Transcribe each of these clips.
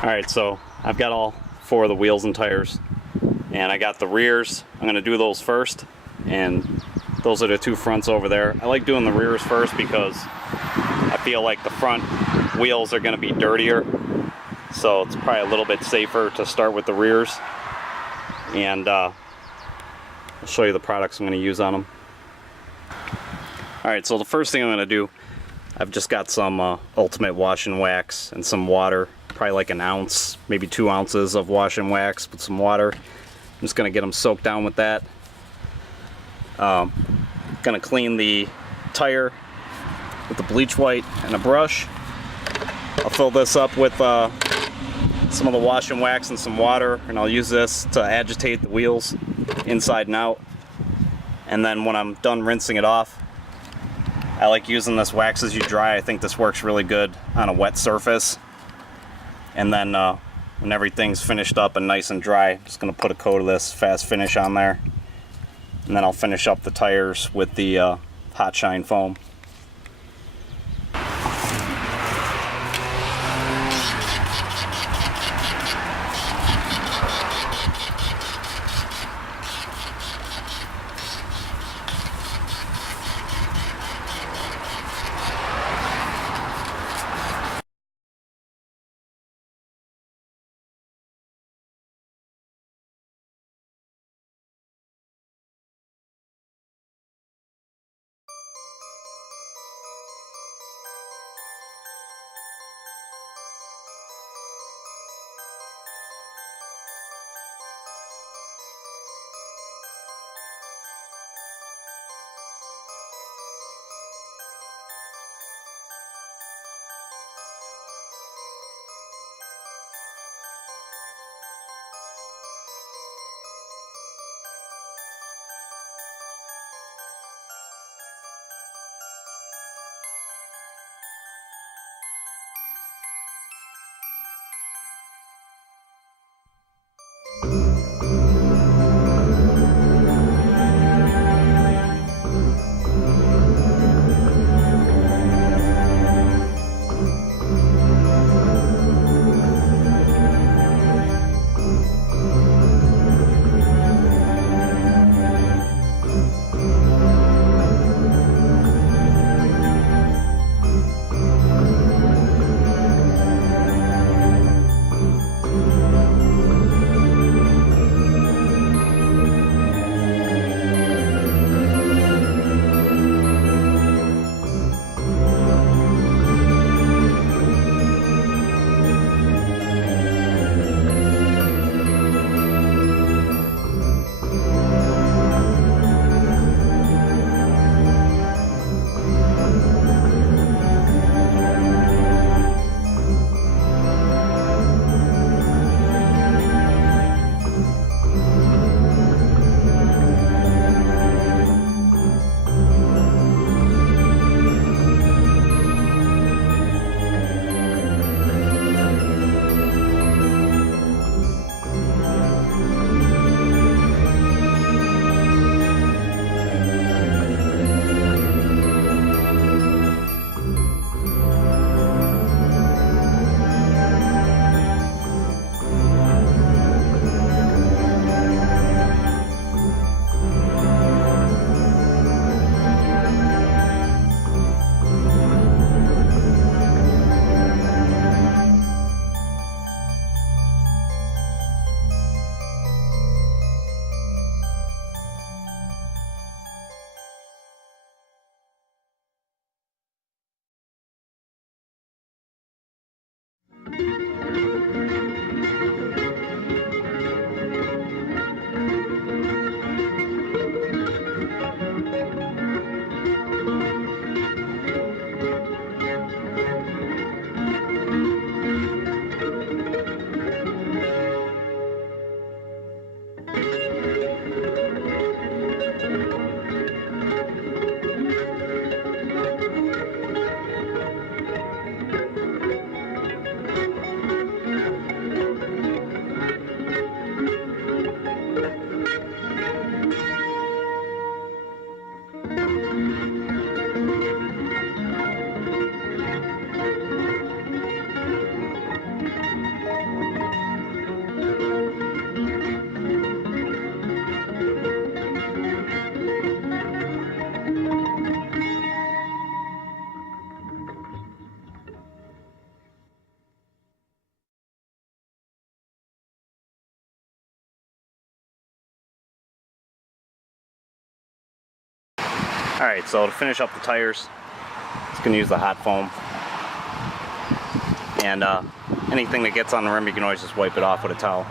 Alright, so I've got all 4 of the wheels and tires, and I got the rears. I'm going to do those first, and those are the 2 fronts over there. I like doing the rears first because I feel like the front wheels are going to be dirtier, so it's probably a little bit safer to start with the rears. And I'll show you the products I'm going to use on them. Alright, so the first thing I'm going to do, I've just got some Ultimate Wash and Wax and some water, probably like an ounce, maybe 2 ounces of wash and wax with some water. I'm just going to get them soaked down with that. Going to clean the tire with the bleach white and a brush. I'll fill this up with some of the wash and wax and some water, and I'll use this to agitate the wheels inside and out. And then when I'm done rinsing it off, I like using this wax as you dry. I think this works really good on a wet surface. And then when everything's finished up and nice and dry, I'm just going to put a coat of this fast finish on there. And then I'll finish up the tires with the hot shine foam. Alright, so to finish up the tires, it's going to use the hot foam. And anything that gets on the rim, you can always just wipe it off with a towel.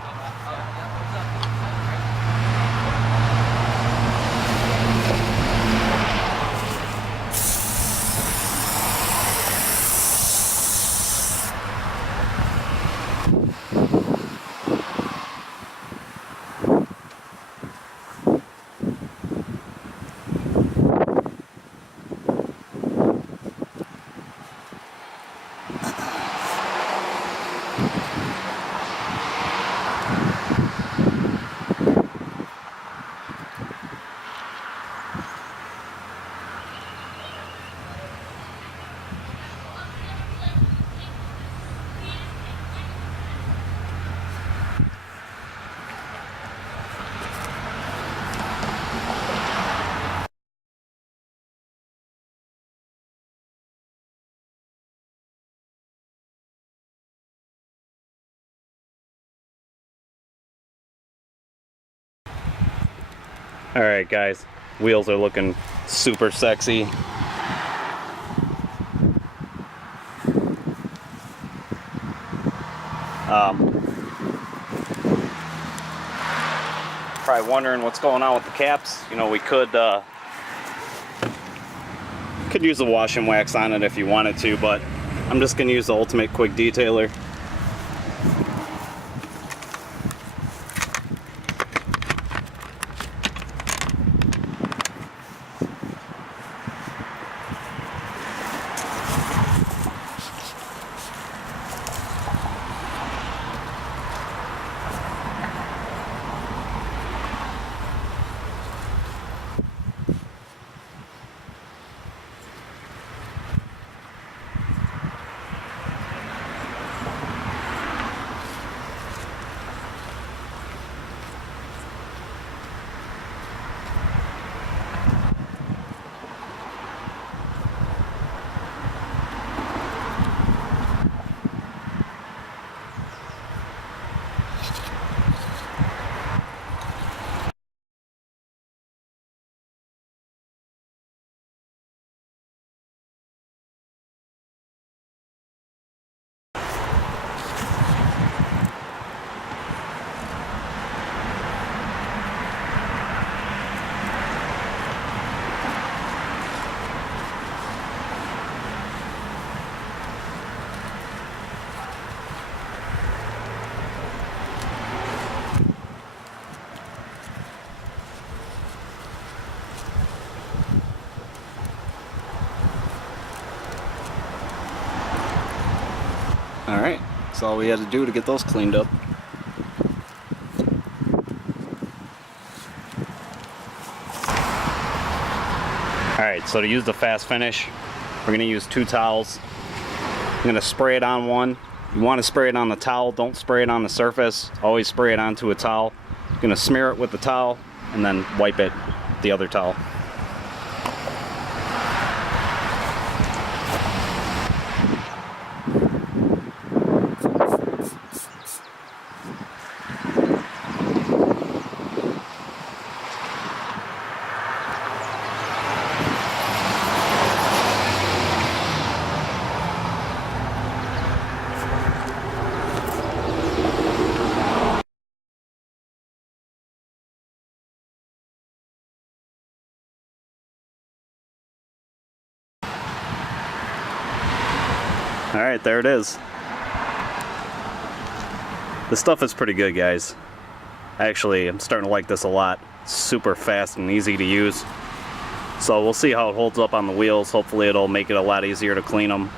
Alright guys, wheels are looking super sexy. Probably wondering what's going on with the caps. You know, we could use the wash and wax on it if you wanted to, but I'm just going to use the Ultimate Quick Detailer. Alright, that's all we had to do to get those cleaned up. Alright, so to use the fast finish, we're going to use 2 towels. I'm going to spray it on one. You want to spray it on the towel, don't spray it on the surface. Always spray it onto a towel. I'm going to smear it with the towel and then wipe it with the other towel. Alright, there it is. This stuff is pretty good, guys. Actually, I'm starting to like this a lot. It's super fast and easy to use. So we'll see how it holds up on the wheels. Hopefully it'll make it a lot easier to clean them.